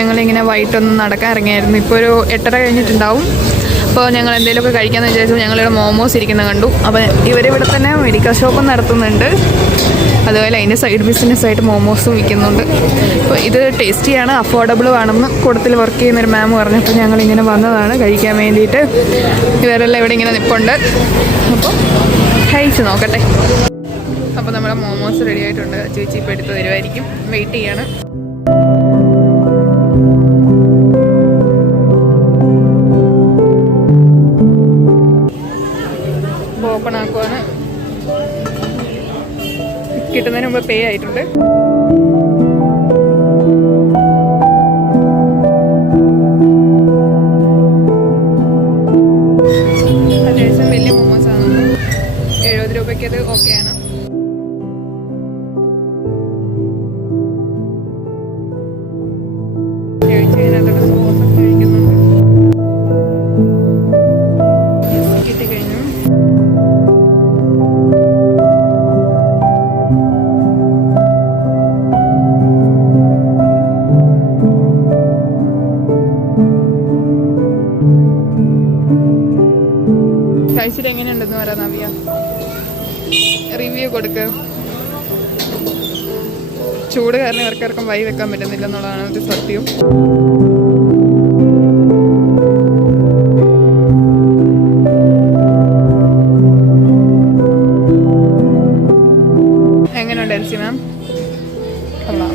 ഞങ്ങളിങ്ങനെ വൈകിട്ടൊന്നും നടക്കാൻ ഇറങ്ങിയായിരുന്നു. ഇപ്പോൾ ഒരു 8:30 കഴിഞ്ഞിട്ടുണ്ടാവും. അപ്പോൾ ഞങ്ങൾ എന്തെങ്കിലുമൊക്കെ കഴിക്കാമെന്ന് വിചാരിച്ചു. ഞങ്ങളിവിടെ മോമോസ് ഇരിക്കുന്നത് കണ്ടു. അപ്പോൾ ഇവരിവിടെ തന്നെ മെഡിക്കൽ ഷോപ്പും നടത്തുന്നുണ്ട്. അതുപോലെ അതിൻ്റെ സൈഡ് ബിസിനസ്സായിട്ട് മോമോസും വിൽക്കുന്നുണ്ട്. അപ്പോൾ ഇത് ടേസ്റ്റിയാണ്, അഫോർഡബിളും ആണെന്ന് കൂട്ടത്തിൽ വർക്ക് ചെയ്യുന്നൊരു മാം പറഞ്ഞു. അപ്പോൾ ഞങ്ങളിങ്ങനെ വന്നതാണ് കഴിക്കാൻ വേണ്ടിയിട്ട്. ഇവരെല്ലാം ഇവിടെ ഇങ്ങനെ നിൽപ്പുണ്ട്. അപ്പോൾ കഴിച്ച് നോക്കട്ടെ. അപ്പോൾ നമ്മുടെ മോമോസ് റെഡി ആയിട്ടുണ്ട്. ചേച്ചി ഇപ്പോൾ എടുത്ത് തരുമായിരിക്കും. വെയിറ്റ് ചെയ്യാണ്. ഓപ്പൺ ആക്കുവാണ്. കിട്ടുന്നതിന് മുമ്പ് പേ ആയിട്ടുണ്ട്. അത്യാവശ്യം വലിയ മോമോസ് ആണ്. 70 രൂപയ്ക്ക് അത് ഓക്കെയാണ്. കഴിച്ച് കഴിഞ്ഞാൽ സോസൊക്കെ കഴിക്കുന്നുണ്ട്. കിട്ടി കഴിഞ്ഞു. കഴിച്ചിട്ട് എങ്ങനെയുണ്ടെന്ന് പറയാം നവ്യ. റിവ്യൂ കൊടുക്ക്. ചൂട് കാരണം ഇവർക്കാർക്കും വൈ വെക്കാൻ പറ്റുന്നില്ല എന്നുള്ളതാണ് ഒരു സത്യം. എങ്ങനെയുണ്ട് എൽസി മാം? കൊള്ളാം.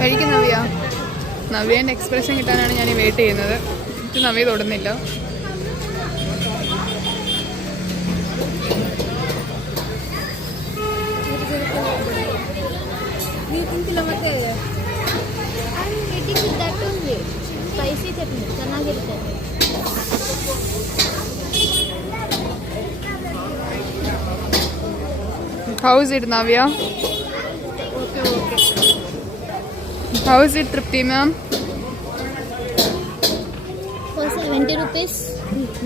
കഴിക്കും നവ്യ. നവ്യേൻ്റെ എക്സ്പ്രഷൻ കിട്ടാനാണ് ഞാൻ വെയിറ്റ് ചെയ്യുന്നത്. എനിക്ക് Navya തൊടുന്നില്ല. How is it, Navya? How is it, Tripti ma'am? For 70 rupees.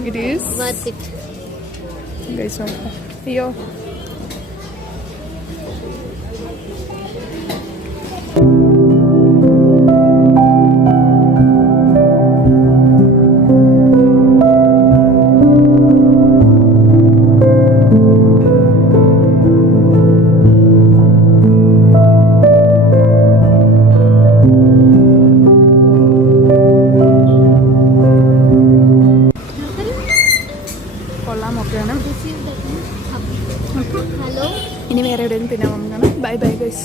It is Worth it. Guys, yo. കൊള്ളാമൊക്കെയാണ്. Hello. ഇനി വേറെ എവിടെയും പിന്നെ വന്നു. Bye bye guys.